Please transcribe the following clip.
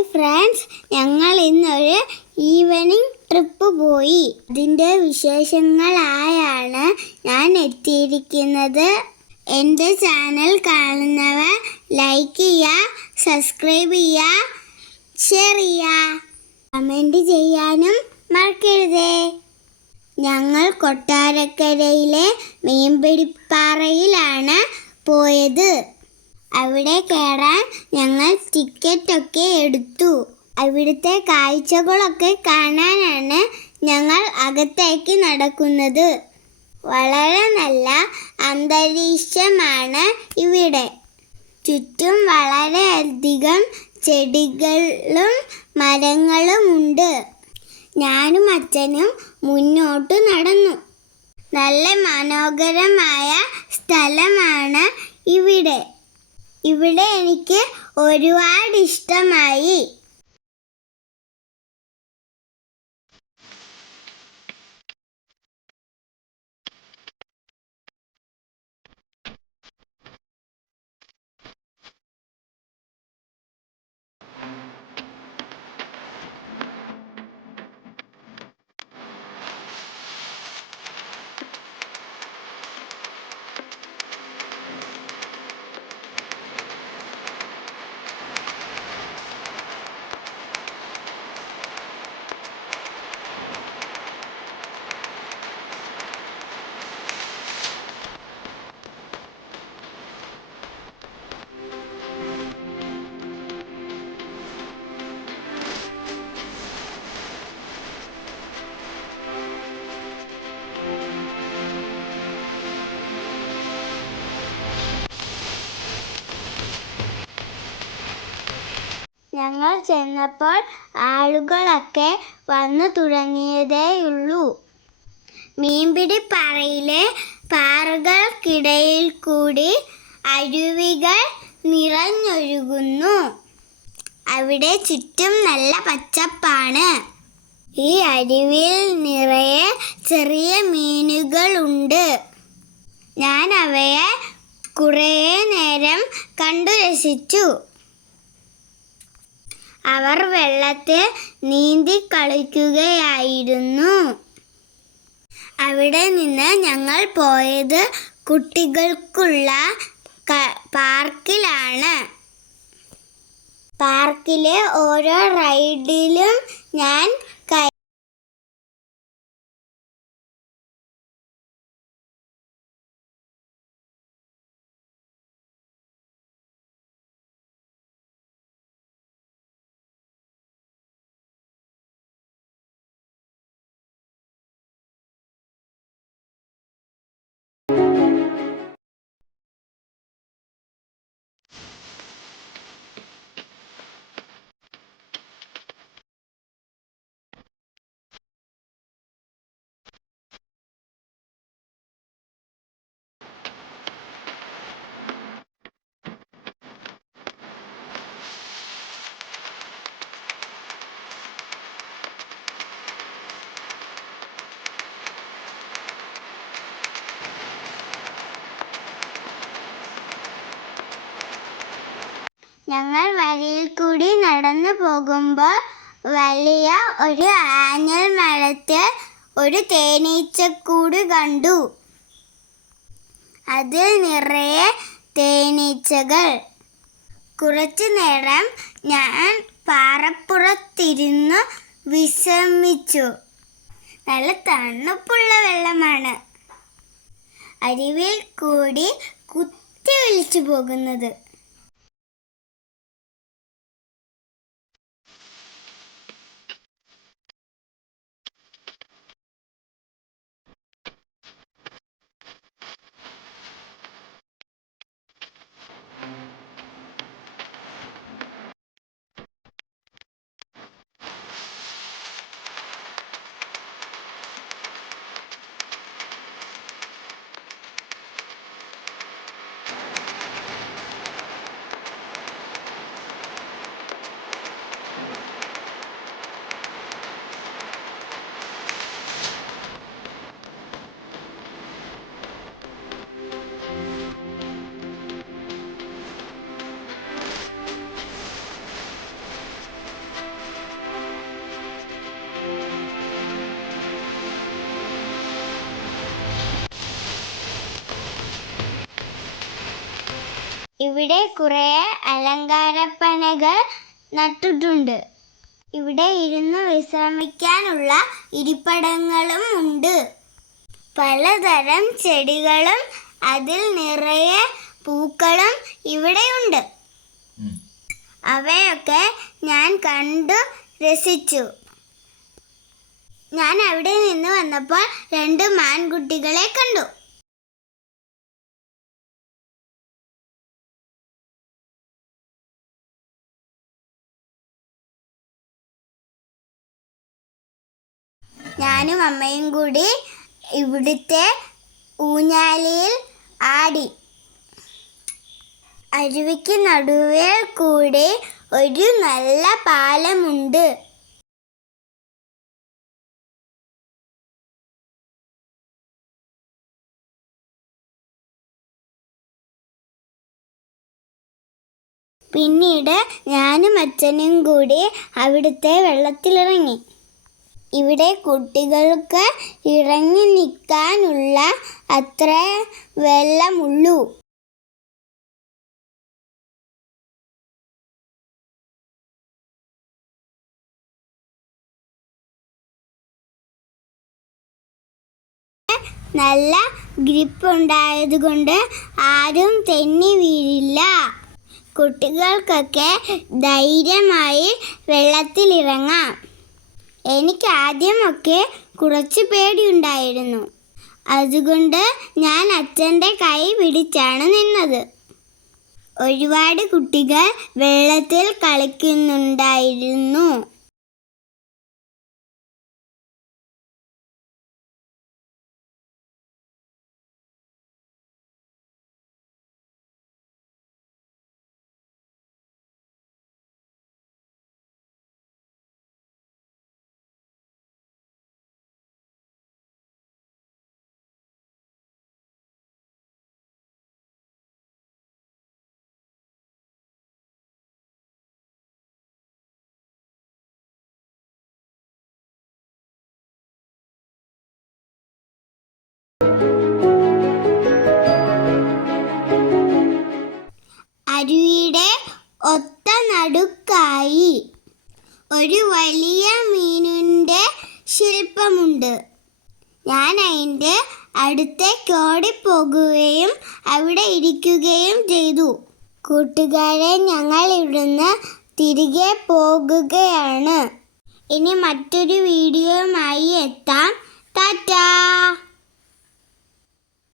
Hi friends. ഞങ്ങൾ ഇന്നൊരു evening trip പോയി. ഇതിന്റെ വിശേഷങ്ങളായാണ് ഞാൻ എത്തിയിരിക്കുന്നത്. എന്റെ ചാനൽ കാണുന്നവർ ലൈക്ക് ചെയ്യുക സബ്സ്ക്രൈബ് ചെയ്യുക ഷെയർ ചെയ്യുക. കമന്റ് ചെയ്യാനും മറക്കരുതേ. ഞങ്ങൾ കൊട്ടാരക്കരയിലെ മീൻപിടിപ്പാറയിലാണ് പോയത്. അവിടെ കയറാൻ ഞങ്ങൾ ടിക്കറ്റൊക്കെ എടുത്തു. അവിടുത്തെ കാഴ്ചകളൊക്കെ കാണാനാണ് ഞങ്ങൾ അകത്തേക്ക് നടക്കുന്നത്. വളരെ നല്ല അന്തരീക്ഷമാണ് ഇവിടെ. ചുറ്റും വളരെയധികം ചെടികളും മരങ്ങളും ഉണ്ട്. ഞാനും അച്ഛനും മുന്നോട്ട് നടന്നു. നല്ല മനോഹരമായ സ്ഥലമാണ് ഇവിടെ. ഇവിടെ എനിക്ക് ഒരുപാട് ഇഷ്ടമായി. ഞങ്ങൾ ചെന്നപ്പോൾ ആളുകളൊക്കെ വന്നു തുടങ്ങിയതേയുള്ളൂ. മീൻപിടിപ്പാറയിലെ പാറകൾക്കിടയിൽ കൂടി അരുവികൾ നിറഞ്ഞൊഴുകുന്നു. അവിടെ ചുറ്റും നല്ല പച്ചപ്പാണ്. ഈ അരുവിയിൽ നിറയെ ചെറിയ മീനുകളുണ്ട്. ഞാൻ അവയെ കുറേ നേരം കണ്ടു രസിച്ചു. അവർ വെള്ളത്തിൽ നീന്തി കളിക്കുകയായിരുന്നു. അവിടെ നിന്ന് ഞങ്ങൾ പോയത് കുട്ടികൾക്കുള്ള പാർക്കിലാണ്. പാർക്കിലെ ഓരോ റൈഡിലും ഞാൻ ഞങ്ങൾ വഴിയിൽ കൂടി നടന്നു പോകുമ്പോൾ വലിയ ഒരു ആഞ്ഞൽ മരത്തിൽ ഒരു തേനീച്ചക്കൂട് കണ്ടു. അതിൽ നിറയെ തേനീച്ചകൾ. കുറച്ചു നേരം ഞാൻ പാറപ്പുറത്തിരുന്ന് വിശ്രമിച്ചു. നല്ല തണുപ്പുള്ള വെള്ളമാണ്. അരുവിൽ കൂടി കുത്തി വിളിച്ചു പോകുന്നത്. ഇവിടെ കുറേ അലങ്കാരപ്പനകൾ നട്ടിട്ടുണ്ട്. ഇവിടെ ഇരുന്ന് വിശ്രമിക്കാനുള്ള ഇരിപ്പടങ്ങളും ഉണ്ട്. പലതരം ചെടികളും അതിൽ നിറയെ പൂക്കളും ഇവിടെയുണ്ട് അവയൊക്കെ ഞാൻ കണ്ടു രസിച്ചു. ഞാൻ അവിടെ നിന്ന് വന്നപ്പോൾ രണ്ട് മാൻകുട്ടികളെ കണ്ടു. ഞാനും അമ്മയും കൂടി ഇവിടുത്തെ ഊഞ്ഞാലിയിൽ ആടി. അരുവിക്ക് നടുവിൽ കൂടെ ഒരു നല്ല പാലമുണ്ട്. പിന്നീട് ഞാനും അച്ഛനും കൂടി അവിടുത്തെ വെള്ളത്തിലിറങ്ങി. ഇവിടെ കുട്ടികൾക്ക് ഇറങ്ങി നിൽക്കാനുള്ള അത്ര വെള്ളമുള്ളൂ. നല്ല ഗ്രിപ്പ് ഉണ്ടായതുകൊണ്ട് ആരും തെന്നി വീഴില്ല. കുട്ടികൾക്കൊക്കെ ധൈര്യമായി വെള്ളത്തിലിറങ്ങാം. എനിക്ക് ആദ്യമൊക്കെ കുറച്ച് പേടിയുണ്ടായിരുന്നു. അതുകൊണ്ട് ഞാൻ അച്ഛന്റെ കൈ പിടിച്ചാണ് നിന്നത്. ഒരുപാട് കുട്ടികൾ വെള്ളത്തിൽ കളിക്കുന്നുണ്ടായിരുന്നു. ഒരു വലിയ മീനിന്റെ ശില്പമുണ്ട്. ഞാൻ അതിന്റെ അടുത്തേക്ക് ഓടിപ്പോകുകയും അവിടെ ഇരിക്കുകയും ചെയ്തു. കൂട്ടുകാരെ ഞങ്ങൾ ഇവിടുന്ന് തിരികെ പോകുകയാണ്. ഇനി മറ്റൊരു വീഡിയോയുമായി എത്താം. ടാറ്റാ!